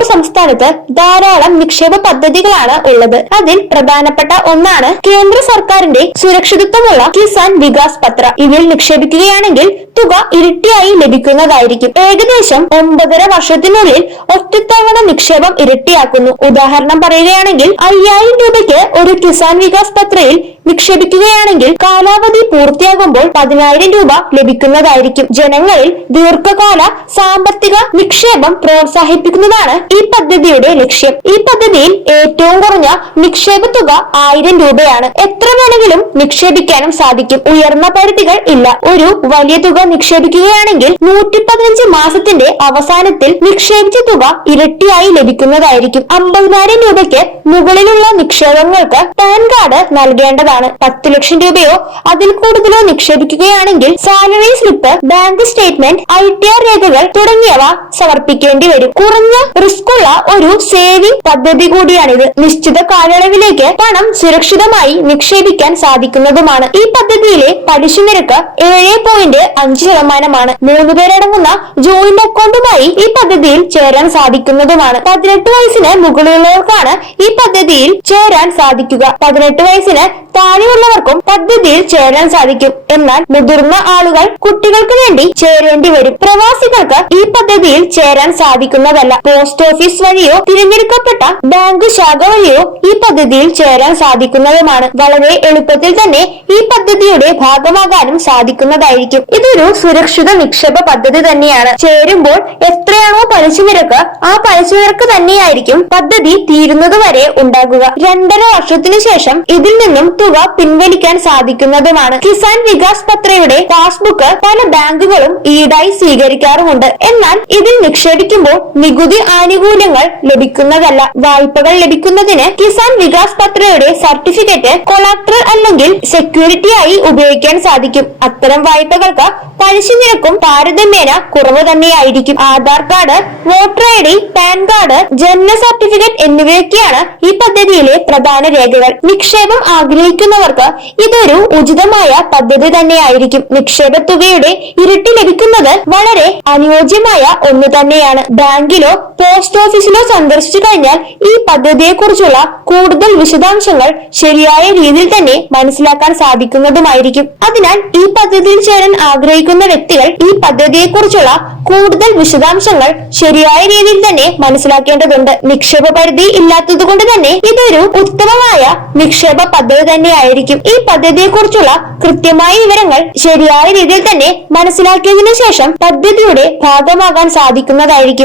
നമ്മുടെ സംസ്ഥാനത്ത് ധാരാളം നിക്ഷേപ പദ്ധതികളാണ് ഉള്ളത്. അതിൽ പ്രധാനപ്പെട്ട ഒന്നാണ് കേന്ദ്ര സർക്കാരിന്റെ സുരക്ഷിതത്വമുള്ള കിസാൻ വികാസ് പത്ര. ഇതിൽ നിക്ഷേപിക്കുകയാണെങ്കിൽ തുക ഇരട്ടിയായി ലഭിക്കുന്നതായിരിക്കും. ഏകദേശം 9.5 വർഷത്തിനുള്ളിൽ ഒറ്റത്തവണ നിക്ഷേപം ഇരട്ടിയാക്കുന്നു. ഉദാഹരണം പറയുകയാണെങ്കിൽ 5000 രൂപയ്ക്ക് ഒരു കിസാൻ വികാസ് പത്രയിൽ നിക്ഷേപിക്കുകയാണെങ്കിൽ കാലാവധി പൂർത്തിയാകുമ്പോൾ 10,000 രൂപ ലഭിക്കുന്നതായിരിക്കും. ജനങ്ങളിൽ ദീർഘകാല സാമ്പത്തിക നിക്ഷേപം പ്രോത്സാഹിപ്പിക്കുന്നതാണ് ഈ പദ്ധതിയുടെ ലക്ഷ്യം. ഈ പദ്ധതിയിൽ ഏറ്റവും കുറഞ്ഞ നിക്ഷേപ തുക 1000 രൂപയാണ്. എത്ര വേണമെങ്കിലും നിക്ഷേപിക്കാനും സാധിക്കും. ഉയർന്ന പരിധികൾ ഇല്ല. ഒരു വലിയ തുക നിക്ഷേപിക്കുകയാണെങ്കിൽ 115 മാസത്തിന്റെ അവസാനത്തിൽ നിക്ഷേപിച്ച തുക ഇരട്ടിയായി ലഭിക്കുന്നതായിരിക്കും. 50,000 രൂപയ്ക്ക് മുകളിലുള്ള നിക്ഷേപങ്ങൾക്ക് പാൻ കാർഡ് നൽകേണ്ടതാണ്. 10 ലക്ഷം രൂപയോ അതിൽ കൂടുതലോ നിക്ഷേപിക്കുകയാണെങ്കിൽ salary slip, bank statement, ITR രേഖകൾ തുടങ്ങിയവ സമർപ്പിക്കേണ്ടി വരും. കുറഞ്ഞ റിസ്ക് ഉള്ള ഒരു സേവിംഗ് പദ്ധതി കൂടിയാണിത്. നിശ്ചിത കാലയളവിലേക്ക് പണം സുരക്ഷിതമായി നിക്ഷേപിക്കാൻ സാധിക്കുന്നതുമാണ്. ഈ പദ്ധതിയിലെ പലിശ നിരക്ക് 7.5%. 3 പേരടങ്ങുന്ന ജോയിന്റ് അക്കൗണ്ടുമായി ഈ പദ്ധതിയിൽ ചേരാൻ സാധിക്കുന്നതുമാണ്. 18 വയസ്സിന് മുകളിലുള്ളവർക്കാണ് ഈ പദ്ധതിയിൽ ചേരാൻ സാധിക്കുക. 18 വയസ്സിന് താഴെയുള്ളവർക്കും പദ്ധതിയിൽ ചേരാൻ സാധിക്കും. എന്നാൽ മുതിർന്ന ആളുകൾ കുട്ടികൾക്ക് വേണ്ടി ചേരേണ്ടി വരും. പ്രവാസികൾക്ക് ഈ പദ്ധതിയിൽ ചേരാൻ സാധിക്കുന്നതല്ല. പോസ്റ്റ് ഓഫീസ് വഴിയോ തിരഞ്ഞെടുക്കപ്പെട്ട ബാങ്ക് ശാഖ വഴിയോ ഈ പദ്ധതിയിൽ ചേരാൻ സാധിക്കുന്നതുമാണ്. വളരെ എളുപ്പത്തിൽ തന്നെ ഈ പദ്ധതിയുടെ ഭാഗമാകാനും സാധിക്കുന്നതായിരിക്കും. ഇതൊരു സുരക്ഷിത നിക്ഷേപ പദ്ധതി തന്നെയാണ്. ചേരുമ്പോൾ എത്രയാണോ പലിശ നിരക്ക്, ആ പലിശ നിരക്ക് തന്നെയായിരിക്കും പദ്ധതി തീരുന്നത് വരെ ഉണ്ടാകുക. 2.5 വർഷത്തിനു ശേഷം ഇതിൽ നിന്നും തുക പിൻവലിക്കാൻ സാധിക്കുന്നതുമാണ്. കിസാൻ വികാസ് പത്രയുടെ പാസ്ബുക്ക് പല ബാങ്കുകളും ഈടായി സ്വീകരിക്കാറുമുണ്ട്. എന്നാൽ ഇതിൽ നിക്ഷേപിക്കുമ്പോൾ നികുതി ആനുകൂല്യങ്ങൾ ലഭിക്കുന്നതല്ല. വായ്പകൾ ലഭിക്കുന്നതിന് കിസാൻ വികാസ് പത്രയുടെ സർട്ടിഫിക്കറ്റ് കൊളാട്രൽ അല്ലെങ്കിൽ സെക്യൂരിറ്റി ആയി ഉപയോഗിക്കാൻ സാധിക്കും. അത്തരം വായ്പകൾക്ക് പലിശ നിരക്കും താരതമ്യേന കുറവ് തന്നെയായിരിക്കും. Aadhaar card, voter ID, pan card, ജനന സർട്ടിഫിക്കറ്റ് എന്നിവയൊക്കെയാണ് ഈ പദ്ധതിയിലെ പ്രധാന രേഖകൾ. നിക്ഷേപം ആഗ്രഹിക്കുന്നവർക്ക് ഇതൊരു ഉചിതമായ പദ്ധതി തന്നെയായിരിക്കും. നിക്ഷേപ തുകയുടെ ഇരട്ടി ലഭിക്കുന്നത് വളരെ അനുയോജ്യമായ ഒന്ന് തന്നെയാണ്. ബാങ്കിലോ പോസ്റ്റ് ഓഫീസിലോ സന്ദർശിച്ചു കഴിഞ്ഞാൽ ഈ പദ്ധതിയെ കുറിച്ചുള്ള കൂടുതൽ വിശദാംശങ്ങൾ ശരിയായ രീതിയിൽ തന്നെ മനസ്സിലാക്കാൻ സാധിക്കുന്നതുമായിരിക്കും. അതിനാൽ ഈ പദ്ധതിയിൽ ചേരാൻ ആഗ്രഹിക്കുന്ന വ്യക്തികൾ ഈ പദ്ധതിയെ കുറിച്ചുള്ള കൂടുതൽ വിശദാംശങ്ങൾ ശരിയായ രീതിയിൽ തന്നെ മനസ്സിലാക്കേണ്ടതുണ്ട്. നിക്ഷേപ പരിധി ഇല്ലാത്തത് കൊണ്ട് തന്നെ ഇതൊരു ഉത്തമമായ നിക്ഷേപ പദ്ധതി തന്നെയായിരിക്കും. ഈ പദ്ധതിയെ കുറിച്ചുള്ള കൃത്യമായ വിവരങ്ങൾ ശരിയായ രീതിയിൽ തന്നെ മനസ്സിലാക്കിയതിനു ശേഷം പദ്ധതിയുടെ ഭാഗമാകാൻ സാധിക്കുന്നതായിരിക്കും.